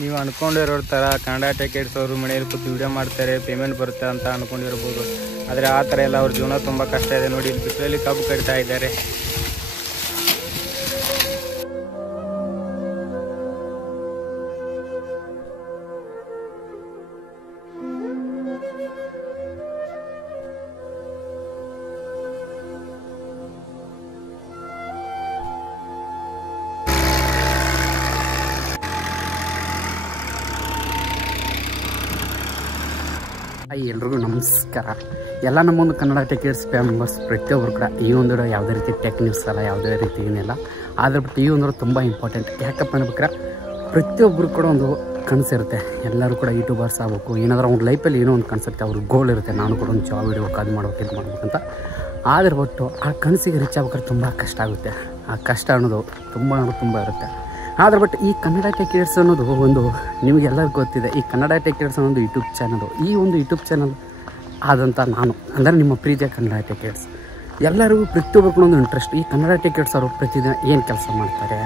ನೀವು ಅನ್ಕೊಂಡಿರೋ ಥರ ಕನ್ನಡ ಟೆಕೆಟ್ಸ್ ಅವರು ಮನೆಯಲ್ಲಿ ಕೂತು ವಿಡಿಯೋ ಮಾಡ್ತಾರೆ, ಪೇಮೆಂಟ್ ಬರುತ್ತೆ ಅಂತ ಅನ್ಕೊಂಡಿರ್ಬೋದು. ಆದರೆ ಆ ಥರ ಎಲ್ಲ ಅವ್ರ ಜೀವನ ತುಂಬ ಕಷ್ಟ ಇದೆ. ನೋಡಿ, ಬಿಸಿಲಲ್ಲಿ ಕಬ್ಬು ಕಡಿತಾ ಇದ್ದಾರೆ. ಎಲ್ರಿಗೂ ನಮಸ್ಕಾರ. ಎಲ್ಲ ನಮ್ಮೊಂದು ಕನ್ನಡ ಟೆಕೆಟ್ಸ್ ಮೆಂಬರ್ಸ್ ಪ್ರತಿಯೊಬ್ಬರು ಕೂಡ ಈ ಒಂದು ಯಾವುದೇ ರೀತಿ ಟೆಕ್ ನ್ಯೂಸ್ ಅಲ್ಲ, ಯಾವುದೇ ರೀತಿ ಏನಿಲ್ಲ. ಆದರೆ ಬಟ್ ಈ ಒಂದು ತುಂಬ ಇಂಪಾರ್ಟೆಂಟ್. ಯಾಕಪ್ಪ ಅನ್ಬೇಕಾರೆ ಪ್ರತಿಯೊಬ್ಬರು ಕೂಡ ಒಂದು ಕನಸಿರುತ್ತೆ. ಎಲ್ಲರೂ ಕೂಡ ಯೂಟ್ಯೂಬರ್ಸ್ ಆಗಬೇಕು, ಏನಾದರೂ ಅವ್ರ ಲೈಫಲ್ಲಿ ಏನೋ ಒಂದು ಕನಸಿರುತ್ತೆ, ಅವ್ರ ಗೋಲ್ ಇರುತ್ತೆ, ನಾನು ಕೂಡ ಒಂದು ಜಾಬ್ ಹಿಡಿಬೇಕು, ಅದು ಮಾಡ್ಬೇಕು, ಇದು ಮಾಡ್ಬೇಕಂತ. ಆದರೆ ಬಟ್ಟು ಆ ಕನಸಿಗೆ ರೀಚ್ ಆಗ್ಬೇಕಾದ್ರೆ ತುಂಬ ಕಷ್ಟ ಆಗುತ್ತೆ. ಆ ಕಷ್ಟ ಅನ್ನೋದು ತುಂಬ ಇರುತ್ತೆ. ಆದರೆ ಬಟ್ ಈ ಕನ್ನಡ ಟೆಕೆಟ್ಸ್ ಅನ್ನೋದು ಒಂದು ನಿಮಗೆಲ್ಲರಿಗೂ ಗೊತ್ತಿದೆ. ಈ ಕನ್ನಡ ಟೆಕೆಟ್ಸ್ ಅನ್ನೋದು ಯೂಟ್ಯೂಬ್ ಚಾನಲು. ಈ ಒಂದು ಯೂಟ್ಯೂಬ್ ಚಾನಲ್ ಆದಂಥ ನಾನು ಅಂದರೆ ನಿಮ್ಮ ಪ್ರೀತಿಯ ಕನ್ನಡ ಟೆಕೆಟ್ಸ್ ಎಲ್ಲರಿಗೂ ಪ್ರತಿಯೊಬ್ಬರಿಗೂ ಒಂದು ಇಂಟ್ರೆಸ್ಟ್. ಈ ಕನ್ನಡ ಟೆಕೆಟ್ಸ್ ಅವರು ಪ್ರತಿದಿನ ಏನು ಕೆಲಸ ಮಾಡ್ತಾರೆ,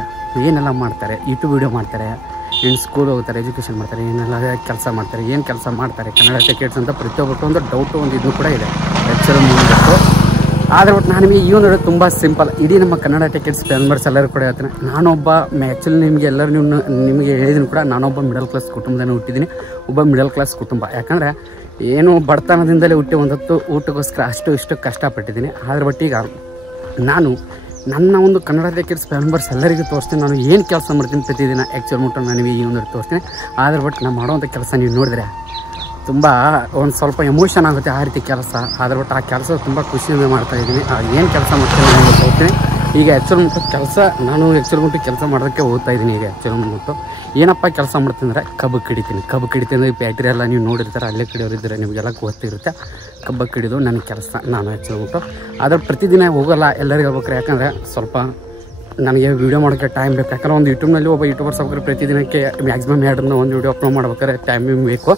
ಏನೆಲ್ಲ ಮಾಡ್ತಾರೆ, ಯೂಟ್ಯೂಬ್ ವೀಡಿಯೋ ಮಾಡ್ತಾರೆ, ಏನು ಸ್ಕೂಲ್ ಹೋಗ್ತಾರೆ, ಎಜುಕೇಷನ್ ಮಾಡ್ತಾರೆ, ಏನೆಲ್ಲ ಕೆಲಸ ಮಾಡ್ತಾರೆ, ಏನು ಕೆಲಸ ಮಾಡ್ತಾರೆ ಕನ್ನಡ ಟೆಕೆಟ್ಸ್ ಅಂತ ಪ್ರತಿಯೊಬ್ಬರಿಗೂ ಒಂದು ಡೌಟು, ಒಂದು ಇದು ಕೂಡ ಇದೆ ಲೆಕ್ಚರ್ ಮುಂದಿಟ್ಟು. ಆದರೆ ಬಟ್ ನಾನು ನಿಮಗೆ ಈ ಒಂದು ತುಂಬ ಸಿಂಪಲ್. ಇಡೀ ನಮ್ಮ ಕನ್ನಡ ಟೆಕೆಟ್ಸ್ ಮೆಂಬರ್ಸ್ ಎಲ್ಲರೂ ಕೂಡ ಹೇಳ್ತೀನಿ. ನಾನೊಬ್ಬ ಆ್ಯಕ್ಚುಲಿ ನಿಮಗೆ ಹೇಳಿದ್ದೀನಿ ಕೂಡ, ನಾನೊಬ್ಬ ಮಿಡಲ್ ಕ್ಲಾಸ್ ಕುಟುಂಬದಲ್ಲಿ ಹುಟ್ಟಿದ್ದೀನಿ. ಒಬ್ಬ ಮಿಡಲ್ ಕ್ಲಾಸ್ ಕುಟುಂಬ. ಯಾಕಂದರೆ ಏನು ಬಡತನದಿಂದಲೇ ಹುಟ್ಟಿ ಒಂದೊತ್ತು ಊಟಕ್ಕೋಸ್ಕರ ಇಷ್ಟು ಕಷ್ಟಪಟ್ಟಿದ್ದೀನಿ. ಆದರೆ ಬಟ್ ಈಗ ನಾನು ನನ್ನ ಒಂದು ಕನ್ನಡ ಟೆಕೆಟ್ಸ್ ಮೆಂಬರ್ಸ್ ಎಲ್ಲರಿಗೂ ತೋರಿಸ್ತೀನಿ ನಾನು ಏನು ಕೆಲಸ ಮಾಡ್ತೀನಿ ಪ್ರತಿದಿನ. ಆ್ಯಕ್ಚುಲ್ ಮುಟ್ಟು ನಾನು ನಿಮಗೆ ಈ ಒಂದು ತೋರಿಸ್ತೀನಿ. ಆದರೆ ಬಟ್ ನಾನು ಮಾಡೋವಂಥ ಕೆಲಸ ನೀವು ನೋಡಿದ್ರೆ ತುಂಬ ಒಂದು ಸ್ವಲ್ಪ ಎಮೋಷನ್ ಆಗುತ್ತೆ ಆ ರೀತಿ ಕೆಲಸ. ಆದರೆ ಬಟ್ ಆ ಕೆಲಸ ತುಂಬ ಖುಷಿಯಿಂದ ಮಾಡ್ತಾಯಿದ್ದೀನಿ. ಏನು ಕೆಲಸ ಮಾಡ್ತೀನಿ ನಾನು ಹೋಗ್ತೀನಿ. ಈಗ ಆ್ಯಕ್ಚುಲ್ ಮುಟ್ಟು ಕೆಲಸ ಮಾಡೋದಕ್ಕೆ ಹೋಗ್ತಾಯಿದ್ದೀನಿ. ಈಗ ಆ್ಯಕ್ಚುಲ್ ಮುಟ್ಟು ಏನಪ್ಪ ಕೆಲಸ ಮಾಡ್ತೀನಿ ಅಂದರೆ ಕಬ್ಬು ಕಡಿತೀನಿ. ಬ್ಯಾಟ್ರಿ ಎಲ್ಲ ನೀವು ನೋಡಿರ್ತಾರೆ, ಅಲ್ಲೇ ಕಡಿಯೋರಿದ್ದರೆ ನಿಮಗೆಲ್ಲ ಗೊತ್ತಿರುತ್ತೆ. ಕಬ್ಬು ಕಡಿದು ನನ್ನ ಕೆಲಸ ನಾನು ಆ್ಯಕ್ಚುಲ್ ಮುಟ್ಟು. ಆದರೆ ಪ್ರತಿದಿನ ಹೋಗೋಲ್ಲ, ಎಲ್ಲರಿಗೂ ಹೇಳ್ಬೇಕಾರೆ. ಯಾಕಂದರೆ ಸ್ವಲ್ಪ ನನಗೆ ವೀಡಿಯೋ ಮಾಡೋಕ್ಕೆ ಟೈಮ್ ಬೇಕು. ಯಾಕಂದರೆ ಒಂದು ಯೂಟ್ಯೂಬ್ನಲ್ಲಿ ಒಬ್ಬ ಯೂಟ್ಯೂಬರ್ಸ್ ಆಗ್ಬೇಕಾದ್ರೆ ಪ್ರತಿದಿನಕ್ಕೆ ಮ್ಯಾಕ್ಸಿಮಮ್ 2 ಒಂದು ವೀಡಿಯೋ ಅಪ್ಲೋಡ್ ಮಾಡ್ಬೇಕಾದ್ರೆ ಟೈಮಿಂಗ್ ಬೇಕು.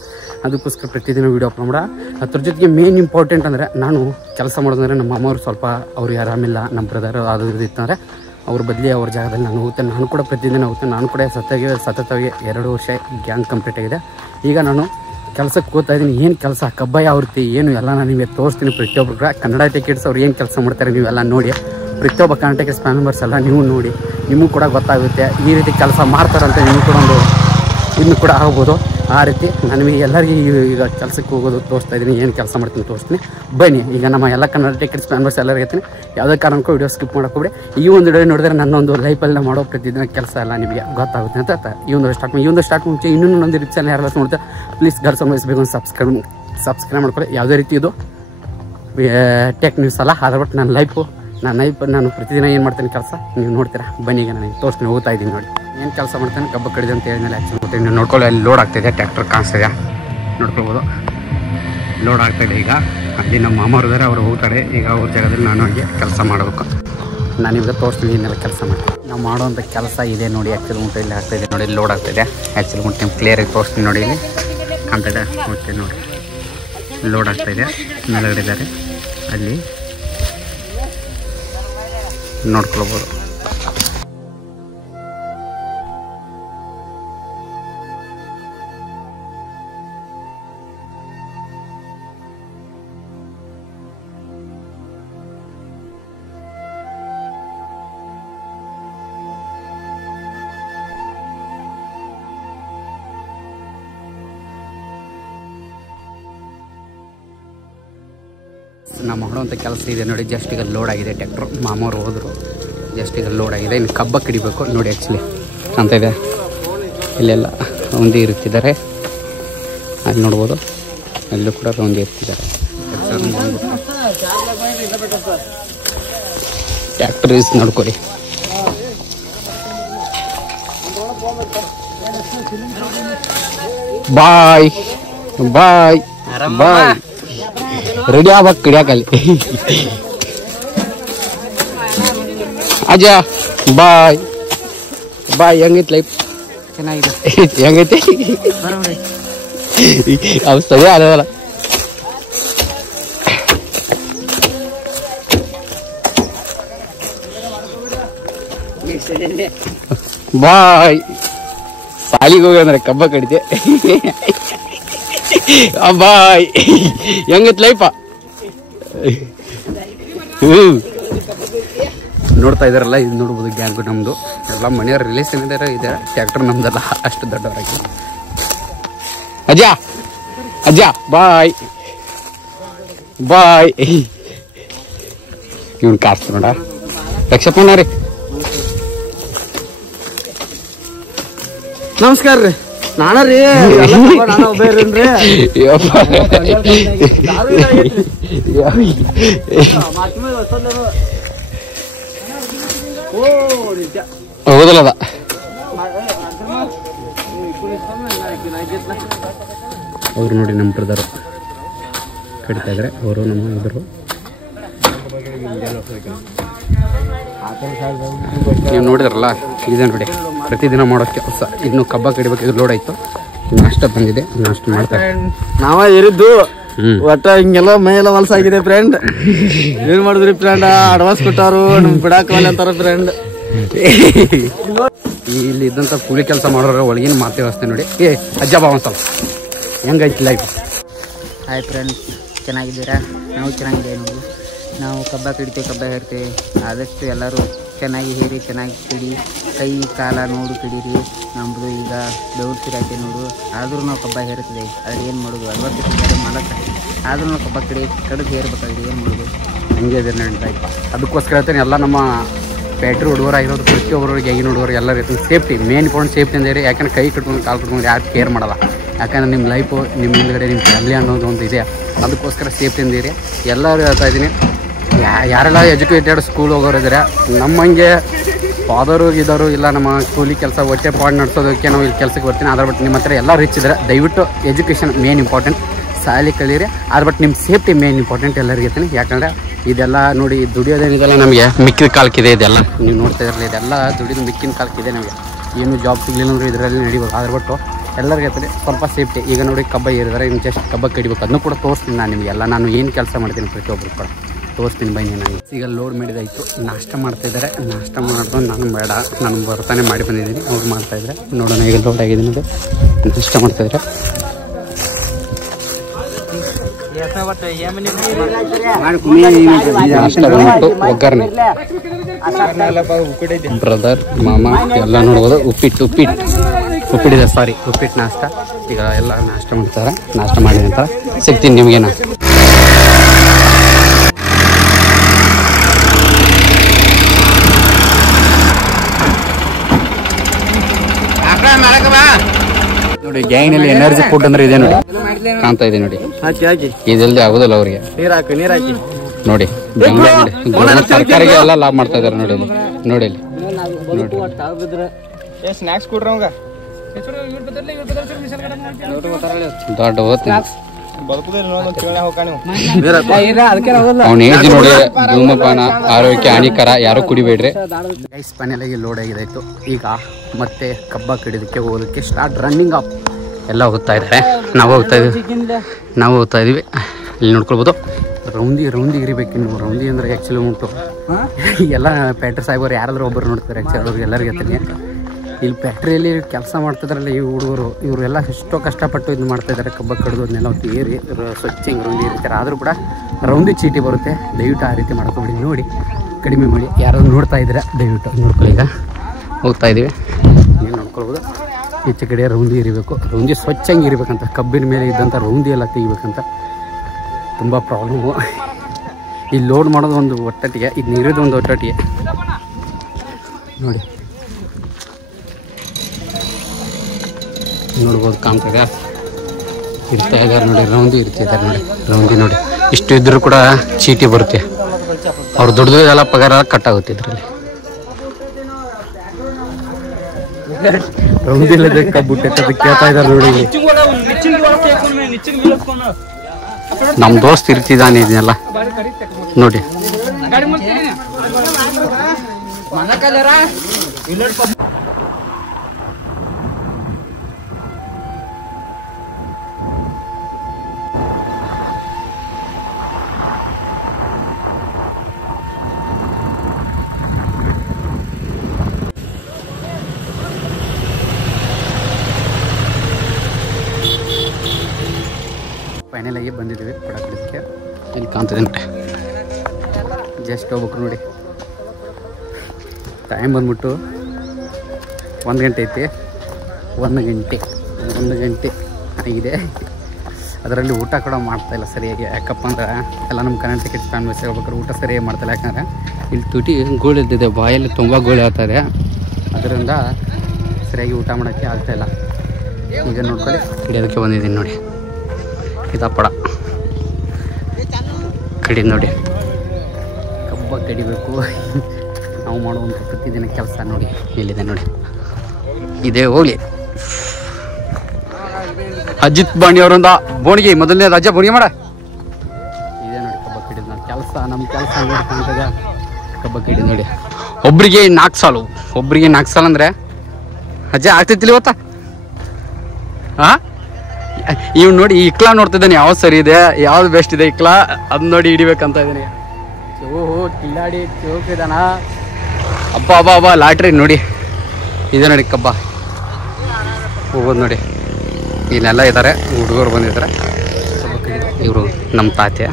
ಅದಕ್ಕೋಸ್ಕರ ಪ್ರತಿದಿನ ವೀಡಿಯೋ ಅಪ್ಲೋಡ್ ಮಾಡ. ಅದ್ರ ಜೊತೆಗೆ ಮೇನ್ ಇಂಪಾರ್ಟೆಂಟ್ ಅಂದರೆ ನಾನು ಕೆಲಸ ಮಾಡೋದಂದರೆ ನಮ್ಮ ಅಮ್ಮವ್ರು ಸ್ವಲ್ಪ ಅವ್ರಿಗೆ ಆರಾಮಿಲ್ಲ, ನಮ್ಮ ಬ್ರದರ್ ಅದು ಇತ್ತಂದರೆ ಅವ್ರ ಬದಲಿ ಅವ್ರ ಜಾಗದಲ್ಲಿ ನಾನು ಹೋಗ್ತೇನೆ. ನಾನು ಕೂಡ ಪ್ರತಿದಿನ ಹೋಗ್ತೇನೆ. ನಾನು ಕೂಡ ಸತತವಾಗಿ 2 ವರ್ಷ ಗ್ಯಾಂಗ್ ಕಂಪ್ಲೀಟ್ ಆಗಿದೆ. ಈಗ ನಾನು ಕೆಲಸಕ್ಕೆ ಹೋಗ್ತಾಯಿದ್ದೀನಿ. ಏನು ಕೆಲಸ, ಕಬ್ಬ ಯಾವ ರೀತಿ ಏನು ಎಲ್ಲ ನಾನು ನಿಮಗೆ ತೋರಿಸ್ತೀನಿ. ಪ್ರತಿಯೊಬ್ಬರು ಕೂಡ ಕನ್ನಡ ಟೆಕೆಟ್ಸ್ ಅವ್ರು ಏನು ಕೆಲಸ ಮಾಡ್ತಾರೆ ನೀವೆಲ್ಲ ನೋಡಿ. ಪ್ರತಿಯೊಬ್ಬ ಕನ್ನಡ ಟೆಕೆಟ್ಸ್ ಮೆಂಬರ್ಸ್ ಎಲ್ಲ ನೀವು ನೋಡಿ, ನಿಮಗೂ ಕೂಡ ಗೊತ್ತಾಗುತ್ತೆ ಈ ರೀತಿ ಕೆಲಸ ಮಾಡ್ತಾರಂತ. ನೀವು ಕೂಡ ಒಂದು ಇನ್ನು ಕೂಡ ಆಗ್ಬೋದು. ಆ ರೀತಿ ನಾನು ನಿಮಗೆ ಎಲ್ಲರಿಗೂ ಈಗ ಕೆಲಸಕ್ಕೆ ಹೋಗೋದು ತೋರಿಸ್ತಾ ಇದ್ದೀನಿ. ಏನು ಕೆಲಸ ಮಾಡ್ತೀನಿ ತೋರಿಸ್ತೀನಿ. ಬನ್ನಿ ಈಗ ನಮ್ಮ ಎಲ್ಲ ಕನ್ನಡ ಟೆಕೆಟ್ಸ್ ಮೆಂಬರ್ಸ್ ಎಲ್ಲರಿಗೂ ಹೇಳ್ತೀನಿ, ಯಾವುದೇ ಕಾರಣಕ್ಕೂ ವಿಡಿಯೋ ಸ್ಕಿಪ್ ಮಾಡೋಕ್ಕೋಗ್ಬೇಡಿ. ಈ ಒಂದು ವಿಡಿಯೋ ನೋಡಿದ್ರೆ ನನ್ನೊಂದು ಲೈಫಲ್ಲಿ ಮಾಡೋ ಪ್ರತಿದಿನ ಕೆಲಸ ಎಲ್ಲ ನಿಮಗೆ ಗೊತ್ತಾಗುತ್ತೆ ಅಂತ ಈ ಒಂದು ಸ್ಟಾರ್ಟ್ ಮುಂಚೆ ಇನ್ನೊಂದು ರೀತಿ ಚಾನಲ್ ಯಾರೆಲ್ಲ ನೋಡ್ತಾರೆ ಪ್ಲೀಸ್ ಗರ್ಸಮೈಸಬೇಕು ಒಂದು ಸಬ್ಸ್ಕ್ರೈಬ್ ಮಾಡ್ಕೊಳ್ಳಿ. ಯಾವುದೇ ರೀತಿ ಇದು ಟೆಕ್ ನ್ಯೂಸ್ ಅಲ್ಲ. ಆದರೆ ಬಟ್ ನನ್ನ ಲೈಫ್ ನಾನು ಪ್ರತಿದಿನ ಏನು ಮಾಡ್ತೀನಿ ಕೆಲಸ ನೀವು ನೋಡ್ತೀರಾ. ಬನ್ನಿ ಈಗ ನಾನು ತೋರಿಸ್ತೀನಿ. ಹೋಗ್ತಾ ಇದ್ದೀನಿ ನೋಡಿ ಏನು ಕೆಲಸ ಮಾಡ್ತಾನೆ. ಕಬ್ಬು ಕಡಿದೆ ಅಂತ ಹೇಳಿದ್ಮೇಲೆ ಆ್ಯಕ್ಚುಲಿ ನೀವು ನೋಡ್ಕೊಳ್ಳಿ. ಅಲ್ಲಿ ಲೋಡ್ ಆಗ್ತಾಯಿದೆ, ಟ್ರ್ಯಾಕ್ಟರ್ ಕಾಣಿಸ್ತಿದೆ, ನೋಡ್ಕೊಳ್ಬೋದು. ಲೋಡ್ ಆಗ್ತಾಯಿದೆ. ಈಗ ಅಲ್ಲಿ ನಮ್ಮ ಮಾಮವ್ರಿದ್ದಾರೆ, ಅವರು ಹೋಗ್ತಾರೆ. ಈಗ ಅವ್ರ ಜಾಗದಲ್ಲಿ ನಾನು ಹೋಗಿ ಕೆಲಸ ಮಾಡಬೇಕು. ನಾನು ಇವಾಗ ತೋರಿಸ್ತೀನಿ ಏನೆಲ್ಲ ಕೆಲಸ ಮಾಡ್ತೀನಿ. ನಾವು ಮಾಡೋವಂಥ ಕೆಲಸ ಇದೆ ನೋಡಿ. ಆ್ಯಕ್ಚುಲಿ ಮುಟ್ಟು ಇಲ್ಲಿ ಆಗ್ತಾಯಿದೆ ನೋಡಿ, ಲೋಡ್ ಆಗ್ತಾಯಿದೆ. ಆ್ಯಕ್ಚುಲಿ ಮುಟ್ಟು ನಿಮ್ಗೆ ಕ್ಲಿಯರಾಗಿ ತೋರಿಸ್ತೀನಿ ನೋಡಿ. ಇಲ್ಲಿ ಕಾಣ್ತಾಯಿದೆ ಓಕೆ ನೋಡಿ, ಲೋಡ್ ಆಗ್ತಾಯಿದೆ. ಮೇಲ್ಗಡೆ ಇದ್ದಾರೆ, ಅಲ್ಲಿ ನೋಡ್ಕೊಳ್ಬೋದು. ನಾವು ಮಾಡುವಂಥ ಕೆಲಸ ಇದೆ ನೋಡಿ. ಜಸ್ಟ್ ಈಗ ಲೋಡ್ ಆಗಿದೆ ಟ್ರ್ಯಾಕ್ಟ್ರು. ಮಾಮೂರು ಹೋದರು, ಜಸ್ಟ್ ಈಗ ಲೋಡ್ ಆಗಿದೆ. ಇನ್ನು ಕಬ್ಬ ಕಡಿಬೇಕು ನೋಡಿ. ಆ್ಯಕ್ಚುಲಿ ಅಂತ ಇದೆ, ಇಲ್ಲೆಲ್ಲ ರೌಂದಿ ಇರುತ್ತಿದ್ದಾರೆ, ಅಲ್ಲಿ ನೋಡ್ಬೋದು. ಎಲ್ಲೂ ಕೂಡ ರೌಂದಿ ಇರ್ತಿದ್ದಾರೆ. ಟ್ರ್ಯಾಕ್ಟರ್ ಯೂಸ್ ನೋಡ್ಕೊಳ್ಳಿ. ಬಾಯ್ ಬಾಯ್ ಬಾಯ್. ರೆಡಿ ಆಗ್ಬೇಕು ಕಡಿಯಾಕಲ್ಲಿ. ಅಜ್ಜ ಬಾಯ್ ಬಾಯ್. ಹೆಂಗೈತಿ ಲೈಫ್? ಚೆನ್ನಾಗಿದೆ. ಹೆಂಗೈತಿ ಅವಸ್ಥೆ ಅದಲ್ಲ. ಬಾಯ್. ಸಾಲಿಗೆ ಹೋಗಿ ಅಂದ್ರೆ ಕಬ್ಬ ಕಡಿತೆ ಅಬ್ಬಾಯ್ ಹೆಂಗತ್ ಲೈಫ ನೋಡ್ತಾ ಇದಾರಲ್ಲ ಇದು ನೋಡ್ಬೋದು ಗ್ಯಾಂಗು ನಮ್ದು ಎಲ್ಲ ಮನೆಯವ್ರ ರಿಲೇಷನ್ ಇದಾರೆ ಟ್ರ್ಯಾಕ್ಟರ್ ನಮ್ದಲ್ಲ ಅಷ್ಟು ದೊಡ್ಡವರಾಗಿ ಅಜ್ಜ ಅಜ್ಜ ಬಾಯ್ ಬಾಯ್ ಇವ್ನು ಕಾಸ್ತು ನೋಡ ರಕ್ಷಪ್ಪಣ್ಣ ರೀ ನಮಸ್ಕಾರ ರೀ ನಾನ ರೀ ಹೌದಲ್ಲ ಅವ್ರು ನೋಡಿ ನಮ್ಮ ಬ್ರದರ್ ಕಡಿತಾ ಇದ್ರೆ ಅವರು ನಮ್ಮ ಇದ್ರು ನೀವು ನೋಡಿದ್ರಲ್ಲ ಇದೆ ನೋಡಿ ಪ್ರತಿದಿನ ಮಾಡೋಕ್ಕೆ ಹೊಸ ಇನ್ನು ಕಬ್ಬ ಕಡಿಬೇಕು ಇದು ಲೋಡ್ ಆಯ್ತು ನಾಷ್ಟ ಬಂದಿದೆ ನಾಷ್ಟ ಮಾಡ್ತಾರೆ ನಾವ ಏರಿದ್ದು ಒಟ್ಟ ಹಿಂಗೆಲ್ಲ ಮೈ ಎಲ್ಲ ಹೊಲಸಾಗಿದೆ ಫ್ರೆಂಡ್ ಏನ್ ಮಾಡಿದ್ರಿ ಫ್ರೆಂಡ್ ಅಡ್ವಾನ್ಸ್ ಕೊಟ್ಟಾರು ನಮ್ ಬಿಡಾಕಲ್ಲ ಅಂತಾರ ಫ್ರೆಂಡ್ ಇಲ್ಲಿ ಇದ್ದಂತ ಕೂಲಿ ಕೆಲಸ ಮಾಡೋರ ಒಳಗಿನ ಮಾತೆ ವ್ಯವಸ್ಥೆ ನೋಡಿ ಏ ಅಜ್ಜ ಬಾ ಒಂದ್ಸಲ ಹೆಂಗೈತಿ ಲೈಫ್ ಹಾಯ್ ಫ್ರೆಂಡ್ಸ್, ಚೆನ್ನಾಗಿದ್ದೀರಾ? ನಾವು ಚೆನ್ನಾಗಿದ್ದೇವೆ ನೋಡಿ. ನಾವು ಕಬ್ಬ ಕಡಿತೇವೆ, ಕಬ್ಬ ಹೇರ್ತೇವೆ. ಆದಷ್ಟು ಎಲ್ಲರೂ ಚೆನ್ನಾಗಿ ಹೇರಿ ಚೆನ್ನಾಗಿ ಕಡಿ, ಕೈ ಕಾಲ ನೋಡು ಕಡೀರಿ. ನಮ್ಮದು ಈಗ ಬೆವರು ಸಿರಾಯ್ತೆ ನೋಡು, ಆದರೂ ನಾವು ಕಬ್ಬ ಹೇರುತ್ತದೆ. ಆದರೆ ಏನು ಮಾಡೋದು, 40 ಮಾಡಕ್ಕೆ ಆದರೂ ನಾವು ಕಬ್ಬ ಕಡಿದು ಹೇರ್ಬೇಕಾಗಿದೆ, ಏನು ಮಾಡೋದು? ಹಂಗೆ ಇದೆ ನಡೀತಾ ಇತ್ತು. ಅದಕ್ಕೋಸ್ಕರ ಹೇಳ್ತೇನೆ ಎಲ್ಲ ನಮ್ಮ ಬ್ಯಾಟ್ರಿ ಹುಡುಗರಾಗಿರೋದು ಪ್ರತಿಯೊಬ್ಬರಿಗೆ ಆಗಿನ ಹುಡುಗರು ಎಲ್ಲ ರೀತಿ ಸೇಫ್ಟಿ ಮೇನ್ ಪಾಯಿಂಟ್ ಸೇಫ್ಟಿ ಅಂದರೆ ಯಾಕಂದ್ರೆ ಕೈ ಕಟ್ಕೊಂಡು ಕಾಲು ಕಟ್ಕೊಂಡು ಯಾರು ಕೇರ್ ಮಾಡಲ್ಲ. ಯಾಕಂದ್ರೆ ನಿಮ್ಮ ಲೈಫು ನಿಮ್ಮ ಹಿಂದ್ಗಡೆ ನಿಮ್ಮ ಫ್ಯಾಮಿಲಿ ಅನ್ನೋದು ಒಂದು ಇದೆ. ಅದಕ್ಕೋಸ್ಕರ ಸೇಫ್ಟಿ ಅಂದಿರಿ ಎಲ್ಲರೂ ಹೇಳ್ತಾ ಇದ್ದೀನಿ. ಯಾರೆಲ್ಲ ಎಜುಕೇಟೆಡ್ ಸ್ಕೂಲ್ ಹೋಗೋರಿದ್ರೆ ನಮ್ಮಂಗೆ ಫಾದರು ಇದ್ದವರು ಇಲ್ಲ ನಮ್ಮ ಕೂಲಿ ಕೆಲಸ ಹೊಟ್ಟೆ ಪಾಯಿಂಟ್ ನಡೆಸೋದಕ್ಕೆ ನಾವು ಇಲ್ಲಿ ಕೆಲಸಕ್ಕೆ ಬರ್ತೀನಿ. ಅದ್ರ ಬಟ್ ನಿಮ್ಮ ಹತ್ರ ಎಲ್ಲ ರಿಚ್ ಇದ್ದಾರೆ, ದಯವಿಟ್ಟು ಎಜುಕೇಷನ್ ಮೇನ್ ಇಂಪಾರ್ಟೆಂಟ್, ಶಾಲೆ ಕಲೀರಿ. ಅದ್ರ ಬಟ್ ನಿಮ್ಮ ಸೇಫ್ಟಿ ಮೇನ್ ಇಂಪಾರ್ಟೆಂಟ್ ಎಲ್ಲರಿಗೆ ಇರ್ತೀನಿ. ಯಾಕಂದರೆ ಇದೆಲ್ಲ ನೋಡಿ ದುಡಿಯೋದೇನಿದೆಲ್ಲ ನಮಗೆ ಮಿಕ್ಕಿದ ಕಾಲಕ್ಕಿದೆ. ಇದೆಲ್ಲ ನೀವು ನೋಡ್ತಾ ಇರಲಿಲ್ಲ, ಇದೆಲ್ಲ ದುಡಿದು ಮಿಕ್ಕಿನ ಕಾಲಕ್ಕಿದೆ. ನಮಗೆ ಏನು ಜಾಬ್ ಸಿಗಲಿಲ್ಲ ಅಂದ್ರೆ ಇದರಲ್ಲಿ ನಡಿಬೇಕು. ಅದ್ರ ಬಿಟ್ಟು ಎಲ್ಲರಿಗೆ ಇರ್ತದೆ ಸ್ವಲ್ಪ ಸೇಫ್ಟಿ. ಈಗ ನೋಡಿ ಕಬ್ಬ ಏರಿದರೆ ಇನ್ನು ಜಸ್ಟ್ ಕಬ್ಬ ಕಡಿಬೇಕು, ಅದನ್ನು ಕೂಡ ತೋರಿಸ್ತೀನಿ ನಾನು ನಿಮಗೆಲ್ಲ. ನಾನು ಏನು ಕೆಲಸ ಮಾಡ್ತೀನಿ ಪ್ರತಿಯೊಬ್ಬರು ಕೂಡ ತೋರಿಸ್ತೀನಿ ಬನ್ನಿ. ನಾನು ಈಗ ಲೋಡ್ ಮಾಡಿದಾಯಿತು, ನಾಷ್ಟ ಮಾಡ್ತಾಯಿದ್ದಾರೆ. ನಾಷ್ಟ ಮಾಡ್ಕೊಂಡು ನಾನು ಬೇಡ, ನಾನು ಬರ್ತಾನೆ ಮಾಡಿ ಬಂದಿದ್ದೀನಿ, ಅವ್ರು ಮಾಡ್ತಾಯಿದ್ರೆ ನೋಡೋಣ. ಈಗ ಲೋಡ್ ಆಗಿದ್ದೀನಿ, ಅದು ನಾಷ್ಟ ಮಾಡ್ತಾಯಿದ್ರೆ. ನಾಷ್ಟ ಬಂದ್ಬಿಟ್ಟು ಒಗ್ಗರಣೆ, ಬ್ರದರ್ ಮಾಮ ಎಲ್ಲ ನೋಡ್ಬೋದು. ಉಪ್ಪಿಟ್ಟಿದೆ, ಸಾರಿ ಉಪ್ಪಿಟ್ಟು ನಾಷ್ಟ. ಈಗ ಎಲ್ಲ ನಾಷ್ಟ ಮಾಡ್ತಾರೆ. ನಾಷ್ಟ ಮಾಡಿದ ನಂತರ ಸಿಗ್ತೀನಿ ನಿಮಗೇನ. ನೋಡಿ ಗ್ಯಾಂಗ್ನಲ್ಲಿ ಎನರ್ಜಿ ಫುಡ್ ಅಂದ್ರೆ ಇದೆ ನೋಡಿ, ಕಾಣ್ತಾ ಇದೆ ನೋಡಿ. ಇದಲ್ದೆ ಆಗೋದಿಲ್ಲ ಅವ್ರಿಗೆ. ನೀರ್ ಹಾಕಿ ನೋಡಿ ಸರ್ಕಾರಿಗೆ ಎಲ್ಲ ಲಾಭ ಮಾಡ್ತಾ ಇದಾರೆ ನೋಡಿ. ನೋಡಿ ಸ್ನಾಕ್ಸ್ ಕೊಡ್ರಿ ಅವಂಗ ದೊಡ್ಡ ಹೋಗ್ತೀನಿ. ಅವ್ನ ಏಜ್ ನೋಡಿ, ಧೂಮಪಾನ ಆರೋಗ್ಯಕ್ಕೆ ಹಾನಿಕರ, ಯಾರು ಕುಡಿಬೇಡ್ರಿ. Guys ಫೈನಲಾಗಿ load ಆಗಿದಾಯ್ತು. ಈಗ ಮತ್ತೆ ಕಬ್ಬ ಕಡಿಯೋದಕ್ಕೆ ಹೋಗೋದಕ್ಕೆ ಸ್ಟಾರ್ಟ್, ರನ್ನಿಂಗ್ ಅಪ್ ಎಲ್ಲ ಹೋಗ್ತಾ ಇದ್ದಾರೆ. ನಾವು ಹೋಗ್ತಾ ಇದೀವಿ. ಇಲ್ಲಿ ನೋಡ್ಕೊಳ್ಬೋದು, ರೌಂದಿ ಇರಬೇಕು. ನೀವು ರೌಂದಿ ಅಂದ್ರೆ ಆ್ಯಕ್ಚುಲಿ ಉಂಟು ಎಲ್ಲ ಫ್ಯಾಕ್ಟ್ರಿ ಸಾಹೇಬರು ಯಾರಾದ್ರೂ ಒಬ್ಬರು ನೋಡ್ತಾರೆ. ಆ್ಯಕ್ಚುಲಿ ಅವ್ರಿಗೆ ಎಲ್ಲರಿಗೆ ಹೇಳ್ತೀನಿ, ಇಲ್ಲಿ ಫ್ಯಾಕ್ಟ್ರಿಯಲ್ಲಿ ಕೆಲಸ ಮಾಡ್ತಿದ್ರಲ್ಲ ಈ ಹುಡುಗರು, ಇವರೆಲ್ಲ ಎಷ್ಟೋ ಕಷ್ಟಪಟ್ಟು ಇದು ಮಾಡ್ತಾಯಿದ್ದಾರೆ. ಕಬ್ಬ ಕಡಿದು ಅದನ್ನೆಲ್ಲ ಏರಿ ಸ್ವಚ್ಛ ಹಿಂಗೆ ರೌಂದಿ ಇರ್ತಾರೆ. ಆದರೂ ಕೂಡ ರೌಂದಿ ಚೀಟಿ ಬರುತ್ತೆ. ದಯವಿಟ್ಟು ಆ ರೀತಿ ಮಾಡ್ಕೊಬಿಡಿ, ನೋಡಿ ಕಡಿಮೆ ಮಾಡಿ. ಯಾರಾದ್ರು ನೋಡ್ತಾ ಇದ್ರೆ ದಯವಿಟ್ಟು ನೋಡ್ಕೊಳ್ಳಿ. ಈಗ ಹೋಗ್ತಾ ಇದ್ದೀವಿ, ನೀವು ನೋಡ್ಕೊಳ್ಬೋದು. ಈಚೆ ಕಡೆ ರೌಂದಿ ಇರಬೇಕು, ರೌಂದಿ ಸ್ವಚ್ಛಂಗೆ ಇರಬೇಕಂತ. ಕಬ್ಬಿನ ಮೇಲೆ ಇದ್ದಂಥ ರೌಂದಿ ಎಲ್ಲ ತೆಗಿಬೇಕಂತ. ತುಂಬ ಪ್ರಾಬ್ಲಮ್ಮು. ಇಲ್ಲಿ ಲೋಡ್ ಮಾಡೋದು ಒಂದು ಒಟ್ಟಟ್ಟಿಗೆ, ಇದು ನೀರಿದ್ದು ಒಂದು ಒಟ್ಟಟ್ಟಿಗೆ ನೋಡಿ. ನೋಡ್ಬೋದು, ಕಾಣ್ತಿದೆ ಇರ್ತಾ ಇದ್ದಾರೆ ನೋಡಿ, ರೌಂದಿ ಇರ್ತಿದ್ದಾರೆ ನೋಡಿ. ರೌಂದಿ ನೋಡಿ ಇಷ್ಟು ಇದ್ರೂ ಕೂಡ ಚೀಟಿ ಬರುತ್ತೆ. ಅವ್ರು ದುಡ್ದು ಪಗಾರ ಕಟ್ ಆಗುತ್ತೆ ಇದರಲ್ಲಿ. ರೌಂದಿ ಇಲ್ಲದೆ ಕಬ್ಬುಟ್ಟೆ ಕೇಳ್ತಾ ಇದ್ದಾರೆ ನೋಡಿ. ನಮ್ಮ ದೋಸ್ತ್ ಇರ್ತಿದ್ದಾನೆ ಇದನ್ನೆಲ್ಲ ನೋಡಿ. ಫೈನಲಾಗಿ ಬಂದಿದ್ದೀವಿ ಕೊಡಕ್ಕೆ. ಇಲ್ಲಿ ಕಾಣ್ತದೆ ನೋಡಿ, ಜಸ್ಟ್ ಹೋಗ್ಬೇಕು ನೋಡಿ. ಟೈಮ್ ಬಂದ್ಬಿಟ್ಟು 1 ಗಂಟೆ ಐತಿ. 1 ಗಂಟೆ ಆಗಿದೆ. ಅದರಲ್ಲಿ ಊಟ ಕೂಡ ಮಾಡ್ತಾಯಿಲ್ಲ ಸರಿಯಾಗಿ. ಯಾಕಪ್ಪ ಅಂದ್ರೆ ಎಲ್ಲ ನಮ್ಮ ಕನ್ನಡ ಟಿಕೆಟ್ ಫ್ಯಾನ್ ಬಸ್ ಹೋಗ್ಬೇಕಾದ್ರೆ ಊಟ ಸರಿಯಾಗಿ ಮಾಡ್ತಾಯಿಲ್ಲ. ಯಾಕಂದರೆ ಇಲ್ಲಿ ತುಟಿ ಗೋಳು ಇದ್ದಿದೆ, ಬಾಯಲ್ಲಿ ತುಂಬ ಗೋಳು ಆಗ್ತಾಯಿದೆ. ಅದರಿಂದ ಸರಿಯಾಗಿ ಊಟ ಮಾಡೋಕ್ಕೆ ಆಗ್ತಾಯಿಲ್ಲ. ಈಗ ನೋಡ್ಕೊಳ್ಳಿ, ಹಿಡಿಯೋದಕ್ಕೆ ಬಂದಿದ್ದೀನಿ ನೋಡಿ. ಇದಪ್ಪಡ ಕಡಿದು ನೋಡಿ, ಕಬ್ಬ ಕಡಿಬೇಕು. ನಾವು ಮಾಡುವಂಥ ಪ್ರತಿದಿನ ಕೆಲಸ ನೋಡಿ ಇಲ್ಲಿದೆ ನೋಡಿ. ಇದೇ ಹೋಗಲಿ ಅಜಿತ್ ಬಾಣಿ ಅವರಿಂದ ಬೋಣಿಗೆ ಮೊದಲನೇದು ಅಜ್ಜ ಬೋಣಿಗೆ ಮಾಡ. ಇದೇ ನೋಡಿ ಕಬ್ಬ ಕಡಿದು ನೋಡಿ ಕೆಲಸ. ನಮ್ಮ ಕೆಲಸ ನೋಡಿ ಕಾಣ್ತದೆ. ಕಬ್ಬ ಕಡಿದು ನೋಡಿ. ಒಬ್ರಿಗೆ 4 ಸಾಲು, ಒಬ್ರಿಗೆ 4 ಸಾಲು ಅಂದರೆ ಅಜ್ಜ ಆಗ್ತೈತಿಲ್ಲ ಇವತ್ತ. ಹಾಂ, ಇವ್ ನೋಡಿ ಈ ಇಕ್ಲಾ ನೋಡ್ತಿದ್ದಾನೆ, ಯಾವ್ದು ಸರಿ ಇದೆ ಯಾವ್ದು ಬೆಸ್ಟ್ ಇದೆ ಇಕ್ಲಾ ಅದು ನೋಡಿ ಹಿಡಿಬೇಕಂತ ಇದ್ದೀನಿ. ಓಹೋ ಕಿಲ್ಲಾಡಿ ಚೋಕಿದಾನ. ಅಬ್ಬಾ ಲಾಟ್ರಿ ನೋಡಿ. ಇದೆ ನೋಡಿ ಕಬ್ಬ ಹೋಗೋದು ನೋಡಿ. ಇಲ್ಲೆಲ್ಲ ಇದ್ದಾರೆ, ಹುಡುಗರು ಬಂದಿದ್ದಾರೆ. ಇವರು ನಮ್ಮ ತಾತ್ಯ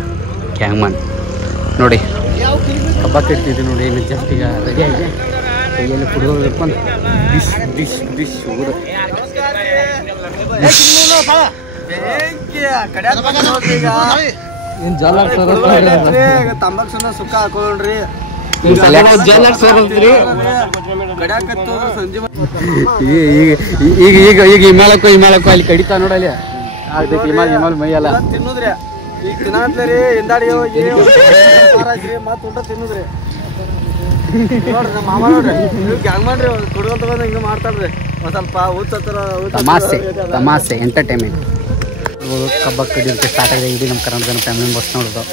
ಕ್ಯಾಂಗ್ಮನ್ ನೋಡಿ. ಕಬ್ಬ ಕಟ್ತಿದ್ವಿ ನೋಡಿ. ಇನ್ನು ಜಸ್ಟ್ ಈಗ ರೆಡಿಯಾಗಿ ಕೈಯಲ್ಲಿ ಹುಡುಗರು ಇಟ್ಕೊಂಡು ಡಿಶ್ ಹೋಗೋದು. ತಂಬಾಕು ಸುಕ್ಕ ಹಾಕೊಂಡ್ರಿ. ಈಗ ಹಿಮಾಲಕ್ಕೂ ಅಲ್ಲಿ ಕಡಿತಾ ನೋಡಲ್ಲಿ ಆಗ್ತೈತಿ. ಹಿಮಾಲ ಮೈಯಲ್ಲ ತಿನ್ನುದ್ರಿ. ಈಗ ತಿನ್ನತ್ಲರಿ ಹಿಂದಾಡಿ ಹೋಗಿ ಮತ್ ಊಟ ತಿನ್ನುದ್ರಿ. ನೋಡ್ರಿ ನಮ್ಮ ಮಾಮ ನೋಡ್ರಿ, ನೀವು ಗ್ಯಾಂಗ್ ಮಾಡ್ರಿ, ಕುಡ್ಕೊಂತ ಬಂದ ಹಿಂಗ ಮಾಡ್ತಾರ್ರಿ. ಒಂದ್ ಸ್ವಲ್ಪ ತಮಾಸೆ ಎಂಟರ್ಟೈನ್ಮೆಂಟ್. ಕಬ್ಬ ಕಡಿಯೋಕ್ಕೆ ಸ್ಟಾರ್ಟ್ ಆಗಿದೆ. ಇಡೀ ನಮ್ಮ ಕರ್ನಾಟಕದ ಫ್ಯಾಮಿಲಿ ಬಸ್ ನೋಡೋದು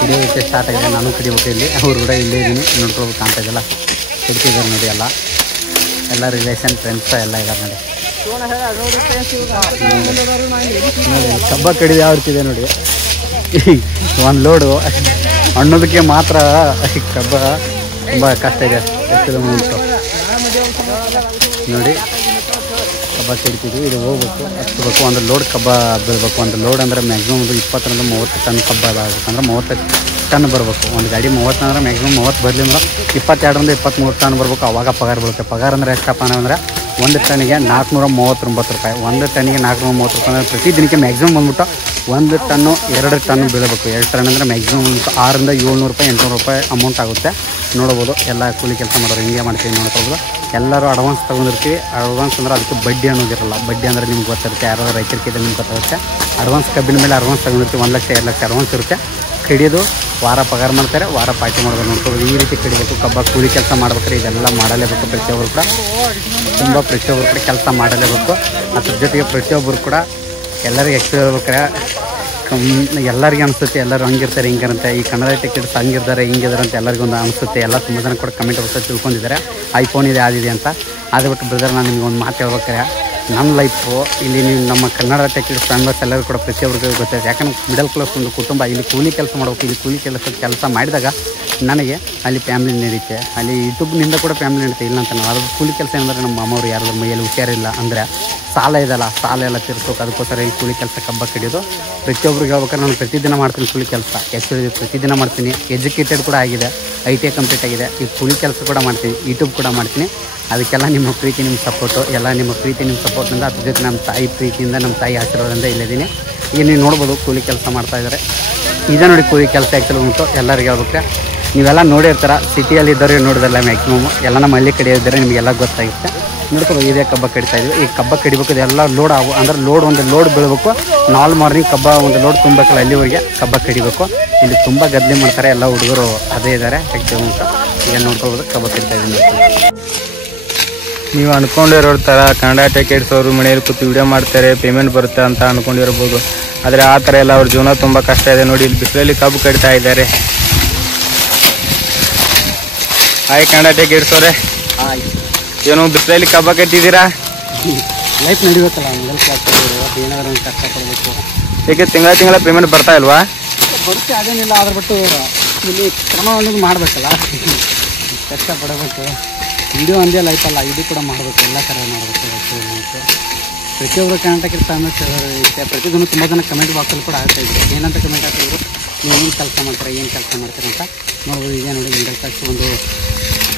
ಕಡಿಯೋಕ್ಕೆ ಸ್ಟಾರ್ಟ್ ಆಗಿದೆ. ನಾನು ಕಡಿಬೇಕು ಇಲ್ಲಿ, ಅವ್ರು ಕೂಡ ಇಲ್ಲೇ ಇದ್ದೀನಿ. ನೋಡ್ಕೊಳ್ಬೇಕು ಕಾಣ್ತಾ ಇದೆಯಲ್ಲ, ಕಡಿತಿದ್ದಾರೆ ನೋಡಿ. ಎಲ್ಲ ರಿಲೇಷನ್ ಫ್ರೆಂಡ್ಸ್ ಎಲ್ಲ ಇದ್ದಾರೆ ನೋಡಿ. ಕಬ್ಬ ಕಡಿದು ಯಾವ ರೀತಿ ಇದೆ ನೋಡಿ. ಒಂದು ಲೋಡು ಹಣ್ಣೋದಕ್ಕೆ ಮಾತ್ರ ಕಬ್ಬ ತುಂಬ ಕಷ್ಟ ಇದೆ. ಎಷ್ಟದ ಉಂಟು ನೋಡಿ. ಕಬ್ಬ ಕಡಿತಿದ್ವಿ. ಇದು ಹೋಗ್ಬೇಕು, ಹಚ್ಬೇಕು. ಒಂದು ಲೋಡ್ ಕಬ್ಬ ಬೀಳ್ಬೇಕು. ಒಂದು ಲೋಡ್ ಅಂದರೆ ಮ್ಯಾಕ್ಸಿಮಮ್ 20 ರಿಂದ 30 ಟನ್ ಕಬ್ಬ ಆಗಬೇಕಂದ್ರೆ 30 ಟನ್ ಬರಬೇಕು. ಒಂದು ಗಾಡಿ 30 ಅಂದ್ರೆ ಮ್ಯಾಕ್ಸಿಮಮ್ 30 ಬರಲಿ ಅಂದ್ರೆ 22 ರಿಂದ 23 ಟನ್ ಬರಬೇಕು. ಅವಾಗ ಪಗಾರ ಬೀಳುತ್ತೆ. ಪಗಾರ ಅಂದರೆ ಎಷ್ಟಪ್ಪ ಅಂದರೆ 1 ಟನ್ನಿಗೆ 439 ರೂಪಾಯಿ. 1 ಟನ್ನಿಗೆ 430 ರೂಪಾಯಿ ಅಂದರೆ ಪ್ರತಿ ದಿನಕ್ಕೆ ಮ್ಯಾಕ್ಸಿಮಮ್ ಬಂದ್ಬಿಟ್ಟು 1 ಟನ್ನು 2 ಟನ್ ಬೀಳಬೇಕು. 2 ಟನ್ ಅಂದರೆ ಮ್ಯಾಕ್ಸಿಮಮ್ ಬಂದ್ಬಿಟ್ಟು 600 ರಿಂದ 700 ರೂಪಾಯಿ 800 ರೂಪಾಯಿ ಅಮೌಂಟ್ ಆಗುತ್ತೆ. ನೋಡ್ಬೋದು ಎಲ್ಲ ಕೂಲಿ ಕೆಲಸ ಮಾಡೋರು ಹಿಂಗೆ ಮಾಡ್ತೀವಿ. ನೋಡ್ಕೊಬೋದು ಎಲ್ಲರೂ ಅಡ್ವಾನ್ಸ್ ತೊಗೊಂಡಿರ್ತೀವಿ. ಅಡ್ವಾನ್ಸ್ ಅಂದ್ರೆ ಅದಕ್ಕೆ ಬಡ್ಡಿ ಅನ್ನೋದಿರಲ್ಲ. ಬಡ್ಡಿ ಅಂದರೆ ನಿಮ್ಗೆ ಗೊತ್ತಿರುತ್ತೆ, ಯಾರು ರೈತರಿಗೆ ನಿಮ್ಗೆ ಗೊತ್ತಾಗುತ್ತೆ. ಅಡ್ವಾನ್ಸ್ ಕಬ್ಬಿನ ಮೇಲೆ ಅಡ್ವಾನ್ಸ್ ತೊಗೊಂಡಿರ್ತೀವಿ. 1 ಲಕ್ಷ 2 ಲಕ್ಷ ಅಡ್ವಾನ್ಸ್ ಇರುತ್ತೆ. ಕಡಿಯೋದು ವಾರ ಪಗಾರ ಮಾಡ್ತಾರೆ, ವಾರ ಪಾರ್ಟಿ ಮಾಡೋದು. ನೋಡ್ಕೊಬೋದು ಈ ರೀತಿ ಕಡಿಬೇಕು. ಕಬ್ಬ ಕೂಲಿ ಕೆಲಸ ಮಾಡ್ಬೇಕಾದ್ರೆ ಇದೆಲ್ಲ ಮಾಡಲೇಬೇಕು. ಪ್ರತಿಯೊಬ್ಬರು ಕೂಡ ತುಂಬ ಪ್ರತಿಯೊಬ್ಬರು ಕೂಡ ಕೆಲಸ ಮಾಡಲೇಬೇಕು. ಅದ್ರ ಜೊತೆಗೆ ಪ್ರತಿಯೊಬ್ಬರು ಕೂಡ ಎಲ್ಲರಿಗೆ ಎಕ್ಸ್ಪೀರಿಯನ್ಸ್ ಹೇಳ್ಬೇಕಾರೆ ಎಲ್ಲರಿಗೆ ಅನಿಸುತ್ತೆ. ಎಲ್ಲರೂ ಹಂಗಿರ್ತಾರೆ ಹಿಂಗಿರುತ್ತೆ, ಈ ಕನ್ನಡ ಟಿಕೆಟ್ಸ್ ಹಂಗಿರ್ತಾರೆ ಹಿಂಗಿದ್ದಾರೆ ಅಂತ ಎಲ್ಲರಿಗೂ ಒಂದು ಅನಿಸುತ್ತೆ. ಎಲ್ಲ ತುಂಬ ಜನ ಕೂಡ ಕಮೆಂಟ್ ಬರ್ತಾ ತಿಳ್ಕೊಂಡಿದ್ದಾರೆ ಐಫೋನ್ ಇದೆ ಅದಿದೆ ಅಂತ. ಅದು ಬಿಟ್ಟು ಬ್ರದರ್ ನಾನು ನಿಮ್ಗೆ ಒಂದು ಮಾತು ಹೇಳ್ಬೇಕಾರೆ, ನನ್ನ ಲೈಫು ಇಲ್ಲಿ ನೀವು ನಮ್ಮ ಕನ್ನಡ ಟಿಕೆಟ್ಸ್ ಫ್ಯಾನ್ಬಸ್ ಎಲ್ಲರೂ ಕೂಡ ಪ್ರತಿಯೊಬ್ಬರಿಗೂ ಗೊತ್ತಾಯ್ತು. ಯಾಕಂದ್ರೆ ಮಿಡಲ್ ಕ್ಲಾಸ್ ಒಂದು ಕುಟುಂಬ ಇಲ್ಲಿ ಕೂಲಿ ಕೆಲಸ ಮಾಡಬೇಕು. ಇಲ್ಲಿ ಕೂಲಿ ಕೆಲಸ ಮಾಡಿದಾಗ ನನಗೆ ಅಲ್ಲಿ ಫ್ಯಾಮಿಲಿ ನಡೀತೆ, ಅಲ್ಲಿ ಯೂಟ್ಯೂಬ್ನಿಂದ ಕೂಡ ಫ್ಯಾಮಿಲಿ ನಡೀತೆ. ಇಲ್ಲ ಅಂತ ನಾವು ಅದು ಕೂಲಿ ಕೆಲಸ ಏನಂದರೆ ನಮ್ಮ ಅಮ್ಮವ್ರು ಯಾರು ಮೈಯಲ್ಲಿ ಹುಷಾರಿಲ್ಲ ಅಂದರೆ ಸಾಲ ಇದಲ್ಲ, ಸಾಲ ಎಲ್ಲ ತೀರ್ಸೋಕೆ ಅದಕ್ಕೋಸ್ಕರ ಈ ಕೂಲಿ ಕೆಲಸ ಕಬ್ಬ ಕಡಿಯೋದು. ಪ್ರತಿಯೊಬ್ಬರಿಗೆ ಹೇಳ್ಬೇಕಾದ್ರೆ ನಾನು ಪ್ರತಿದಿನ ಮಾಡ್ತೀನಿ ಕೂಲಿ ಕೆಲಸ. ಆ್ಯಕ್ಚುಲಿ ಪ್ರತಿದಿನ ಮಾಡ್ತೀನಿ. ಎಜುಕೇಟೆಡ್ ಕೂಡ ಆಗಿದೆ, ITI ಕಂಪ್ಲೀಟ್ ಆಗಿದೆ. ಈ ಕೂಲಿ ಕೆಲಸ ಕೂಡ ಮಾಡ್ತೀನಿ, ಯೂಟ್ಯೂಬ್ ಕೂಡ ಮಾಡ್ತೀನಿ. ಅದಕ್ಕೆಲ್ಲ ನಿಮ್ಮ ಪ್ರೀತಿ ನಿಮ್ಮ ಸಪೋರ್ಟು, ಎಲ್ಲ ನಿಮ್ಮ ಪ್ರೀತಿ ನಿಮ್ಮ ಸಪೋರ್ಟ್ನಿಂದ, ಅದ್ರ ಜೊತೆ ನಮ್ಮ ತಾಯಿ ಪ್ರೀತಿಯಿಂದ ನಮ್ಮ ತಾಯಿ ಆಶೀರ್ವಾದದಿಂದ ಇಲ್ಲಿದ್ದೀನಿ. ಈಗ ನೀವು ನೋಡ್ಬೋದು ಕೂಲಿ ಕೆಲಸ ಮಾಡ್ತಾಯಿದ್ದಾರೆ. ಇದೇ ನೋಡಿ ಕೂಲಿ ಕೆಲಸ ಆ್ಯಕ್ಚುಲಿ ಉಂಟು. ಎಲ್ಲರಿಗೆ ಹೇಳ್ಬೇಕು, ನೀವೆಲ್ಲ ನೋಡಿರ್ತಾರೆ, ಸಿಟಿಯಲ್ಲಿ ಇದ್ದವ್ರಿಗೆ ನೋಡಿದ್ರಲ್ಲ ಮ್ಯಾಕ್ಸಿಮಮ್. ಎಲ್ಲ ನಮ್ಮ ಹಳ್ಳಿ ಕಡೆ ಇದ್ದರೆ ನಿಮಗೆಲ್ಲ ಗೊತ್ತಾಗುತ್ತೆ. ನೋಡ್ಕೊಬೋದು ಇದೇ ಕಬ್ಬ ಕಡಿತಾ ಇದ್ವಿ. ಈ ಕಬ್ಬ ಕಡಿಬೇಕು. ಇದೆಲ್ಲ ಲೋಡ್ ಅಂದ್ರೆ ಒಂದು ಲೋಡ್ ಬೀಳಬೇಕು. ನಾಲ್ ಮಾರ್ನಿಂಗ್ ಕಬ್ಬ ಒಂದು ಲೋಡ್ ತುಂಬಬೇಕಲ್ಲ, ಅಲ್ಲಿವರೆಗೆ ಕಬ್ಬ ಕಡಿಬೇಕು. ಇಲ್ಲಿ ತುಂಬ ಗದ್ದಲೆ ಮಾಡ್ತಾರೆ. ಎಲ್ಲ ಹುಡುಗರು ಅದೇ ಇದ್ದಾರೆ ಆ್ಯಕ್ಚುಲಿ ಉಂಟು. ಈಗ ನೋಡ್ಕೊಬೋದು ಕಬ್ಬ ಕಡಿತಾ ಇದ್ದೀನಿ. ನೀವು ಅಂದ್ಕೊಂಡಿರೋ ಥರ ಕನ್ನಡ ಟಿಕೆಟ್ಸ್ ಅವರು ಮನೆಯಲ್ಲಿ ಕೂತು ವಿಡಿಯೋ ಮಾಡ್ತಾರೆ, ಪೇಮೆಂಟ್ ಬರುತ್ತೆ ಅಂತ ಅಂದ್ಕೊಂಡಿರ್ಬೋದು. ಆದರೆ ಆ ಥರ ಎಲ್ಲ ಅವ್ರ ಜೀವನ ತುಂಬ ಕಷ್ಟ ಇದೆ ನೋಡಿ. ಇಲ್ಲಿ ಬಿಸಿಲಲ್ಲಿ ಕಬ್ಬು ಕಡಿತಾ ಇದ್ದಾರೆ. ಹಾಯ್ ಕನ್ನಡ ಟಿಕೆಟ್ಸ್ ಅವರೇ, ಏನು ಬಿಸಿಲಲ್ಲಿ ಕಬ್ಬ ಕಟ್ಟಿದ್ದೀರಾ? ಲೈಫ್ ನಡಿಬೇಕಲ್ಲ, ಮಿಡಲ್ ಕ್ಲಾಸ್ ಏನಾದರೂ ಒಂದು ಕಷ್ಟಪಡಬೇಕು. ಈಗ ತಿಂಗಳ ಪೇಮೆಂಟ್ ಬರ್ತಾ ಇಲ್ವಾ? ಬರುತ್ತೆ, ಅದೇನಿಲ್ಲ. ಅದ್ರ ಬಿಟ್ಟು ಇಲ್ಲಿ ಕ್ರಮ ಅನ್ನೋದು ಮಾಡಬೇಕಲ್ಲ, ಕಷ್ಟಪಡಬೇಕು. ವಿಡಿಯೋ ಒಂದೇ ಲೈಫಲ್ಲ, ಇದು ಕೂಡ ಮಾಡಬೇಕು, ಎಲ್ಲ ಥರ ಮಾಡಬೇಕು. ಪ್ರತಿಯೊಬ್ಬರು ಕರ್ನಾಟಕ ಪ್ರತಿಯೊಂದು ತುಂಬ ಜನ ಕಮೆಂಟ್ ಬಾಕ್ಸಲ್ಲಿ ಕೂಡ ಆಗ್ತಾ ಇದ್ರು. ಏನಂತ ಕಮೆಂಟ್ ಆಗ್ತಾಯಿದ್ರು, ನೀವು ಏನು ಕೆಲಸ ಮಾಡ್ತಾರೆ ಅಂತ ನೋಡ್ಬೋದು. ಈಗ ನೋಡಿ ಮಿಡಲ್ ಕ್ಲಾಸ್ ಒಂದು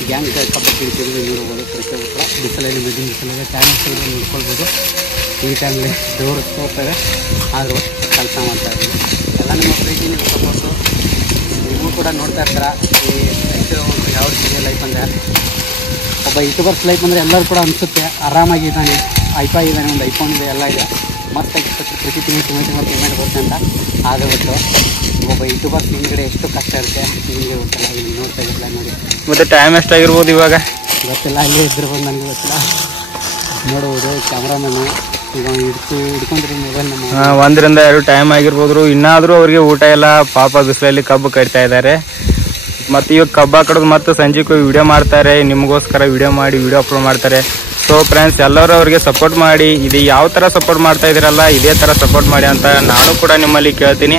ಗ್ಯಾಂಗ್ ಕಬ್ಬು ಕಿಡ್ತಿದ್ವಿ ನೋಡ್ಬೋದು. ಪ್ರತಿಯೊಬ್ಬರು ಕೂಡ ಬಿಸಿಲಲ್ಲಿ ಮೆದಿನ ಬಿಸಿಲಲ್ಲಿ ಟ್ಯಾಲೆಂಟ್ ನೋಡ್ಕೊಳ್ಬೋದು. ಈ ಟೈಮಲ್ಲಿ ದೇವರು ತೋರ್ತಾರೆ, ಆದರೂ ಕೆಲಸ ಮಾಡ್ತಾಯಿದ್ವಿ. ಎಲ್ಲ ನಿಮ್ಮ ಪ್ರೀತಿ ನೀವು ಸಪೋರ್ಟು ನೀವು ಕೂಡ ನೋಡ್ತಾ ಇರ್ತಾರೆ. ಈ ಯಾವ ರೀತಿ ಲೈಫ್ ಅಂದರೆ ಒಬ್ಬ ಯೂಟ್ಯೂಬರ್ಸ್ ಲೈಫ್ ಅಂದರೆ ಎಲ್ಲರೂ ಕೂಡ ಅನಿಸುತ್ತೆ ಆರಾಮಾಗಿದ್ದಾನೆ, ಐಫೈ ಇದ್ದಾನೆ, ಒಂದು ಐಫೋನ್ ಇದೆ, ಎಲ್ಲ ಇದೆ, ಮಸ್ತಾಗಿ ಪ್ರತಿ ತಿಂಗಳು ಪೇಮೆಂಟ್ ಬರುತ್ತೆ ಅಂತ. ಆದರೆ ಬಿಟ್ಟು ಒಬ್ಬ ಯೂಟ್ಯೂಬರ್ಸ್ ಹಿಂದ್ಗಡೆ ಎಷ್ಟು ಕಷ್ಟ ಇರುತ್ತೆ ನಿಮಗೆ ಗೊತ್ತಿಲ್ಲ. ಇಲ್ಲಿ ನೋಡ್ತಾ ಇರಲಿಲ್ಲ ನೋಡಿ. ಮತ್ತು ಟೈಮ್ ಎಷ್ಟಾಗಿರ್ಬೋದು ಇವಾಗ ಗೊತ್ತಿಲ್ಲ, ಅಲ್ಲೇ ಇದ್ದಿರ್ಬೋದು, ನನಗೆ ಗೊತ್ತಿಲ್ಲ. ನೋಡ್ಬೋದು ಕ್ಯಾಮ್ರಾಮನ್ನು ಈಗ ಹಿಡ್ಕೊಂಡ್ರಿ ಮೊಬೈಲ್ ನಮ್ಮ 1ರಿಂದ 2 ಟೈಮ್ ಆಗಿರ್ಬೋದು. ಇನ್ನಾದರೂ ಅವ್ರಿಗೆ ಊಟ ಎಲ್ಲ ಪಾಪ ಬಿಸಿಲಲ್ಲಿ ಕಬ್ಬು ಕಟ್ತಾ ಇದ್ದಾರೆ. ಮತ್ತು ಇವಾಗ ಕಬ್ಬು ಹಾಕೋದು ಮತ್ತು ಸಂಜೆಗೆ ವಿಡಿಯೋ ಮಾಡ್ತಾರೆ, ನಿಮಗೋಸ್ಕರ ವಿಡಿಯೋ ಮಾಡಿ ವಿಡಿಯೋ ಅಪ್ಲೋಡ್ ಮಾಡ್ತಾರೆ. ಸೊ ಫ್ರೆಂಡ್ಸ್, ಎಲ್ಲರೂ ಅವ್ರಿಗೆ ಸಪೋರ್ಟ್ ಮಾಡಿ. ಇದು ಯಾವ ಥರ ಸಪೋರ್ಟ್ ಮಾಡ್ತಾ ಇದ್ದೀರಲ್ಲ ಇದೇ ಥರ ಸಪೋರ್ಟ್ ಮಾಡಿ ಅಂತ ನಾನು ಕೂಡ ನಿಮ್ಮಲ್ಲಿ ಕೇಳ್ತೀನಿ.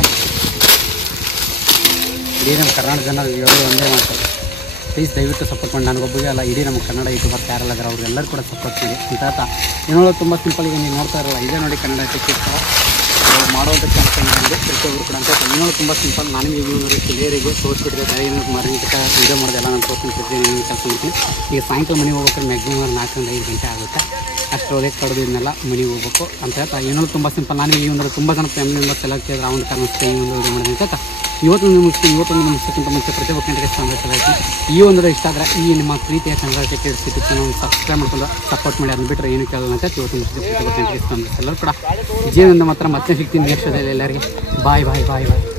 ಇಡೀ ನಮ್ಮ ಕರ್ನಾಟಕ ಜನ ಹೇಳೋದು ಒಂದೇ ಮಾಡ್ತಾರೆ, ಪ್ಲೀಸ್ ದಯವಿಟ್ಟು ಸಪೋರ್ಟ್ ಮಾಡಿ. ನನಗೊಬ್ಬರಿಗೆ ಅಲ್ಲ, ಇಡೀ ನಮ್ಮ ಕನ್ನಡ ಯೂಟ್ಯೂಬರ್ಸ್ ಯಾರೆಲ್ಲ ಇದ್ದಾರೆ ಅವ್ರಿಗೆಲ್ಲರೂ ಕೂಡ ಸಪೋರ್ಟ್ ಮಾಡಿ ಅಂತ ಏನೋ ತುಂಬ ಸಿಂಪಲ್. ಈಗ ನೀವು ನೋಡ್ತಾ ಇರಲ್ಲ, ಇದೇ ನೋಡಿ ಕನ್ನಡ ಟಿಕೆಟ್ ಮಾಡೋದು ಕೆಲಸ ಮಾಡಿ ಪ್ರತಿಯೊಬ್ಬರು ಕೂಡ ಅಂತ ಏನೋ ತುಂಬ ಸಿಂಪಲ್. ನನಗೆ ಇವರು ಕ್ಲಿಯರಿಗೆ ತೋರಿಸ್ಬಿಟ್ಟಿದೆ, ಏನು ಮರಣಿಕ ವೀಡಿಯೋ ಮಾಡೋದೆಲ್ಲ ನಾನು ತೋರಿಸ್ತಿರ್ತೀನಿ, ನೀವು ಕೆಲಸ ಮಾಡ್ತೀನಿ. ಈಗ ಸಾಯಂಕಾಲ ಮನೆಗೆ ಹೋಗ್ಬೇಕಾದ್ರೆ ಮ್ಯಾಕ್ಸಿಮಮ್ 4ರಿಂದ 5 ಗಂಟೆ ಆಗುತ್ತೆ. ಅಷ್ಟರೊಳಗೆ ಕಡ್ದು ಇದನ್ನೆಲ್ಲ ಮನೆಗೆ ಹೋಗ್ಬೇಕು ಅಂತ ಹೇಳ್ತಾ ಏನೋ ತುಂಬ ಸಿಂಪಲ್. ನನಗೆ ಈ ಒಂದು ತುಂಬ ಜನ ಫ್ಯಾಮಿಲಿ ಮೆಂಬರ್ಸ್ ಎಲ್ಲ ಕೇಳಿದ್ರೆ ಅವ್ನು ಕಾಣಿಸ್ತೇ ಈ ಒಂದು ವಿಡಿಯೋ ಮಾಡಿದೆ ಅಂತ ಇವತ್ತೊಂದು ಮುಗಿಸೋಕ್ಕಿಂತ ಮುಂಚೆ ಪ್ರತಿಯೊಬ್ಬ ಕಂಟಿಗೆ ಸಲಹೆ ಈ ಒಂದು ಇಷ್ಟ ಆದರೆ ಈ ನಿಮ್ಮ ಪ್ರೀತಿಯ Kannada tickets YouTube channel subscribe ಮಾಡ್ಕೊಂಡು ಸಪೋರ್ಟ್ ಮಾಡಿ. ಅದನ್ನ ಬಿಟ್ಟರೆ ಏನು ಕೇಳೋಣ ಅಂತ ಇವತ್ತೊಂದು ಪ್ರತಿಯೊಬ್ಬ ಕಂಟಿಗೆ ಎಲ್ಲರೂ ಕೂಡ ಜೀವನದಿಂದ ಮಾತ್ರ ಮತ್ತೆ ಸಿಗ್ತೀನಿ ನೆಕ್ಸ್ಟ್ ಎಲ್ಲರಿಗೆ. ಬಾಯ್ ಬಾಯ್ ಬಾಯ್ ಬಾಯ್.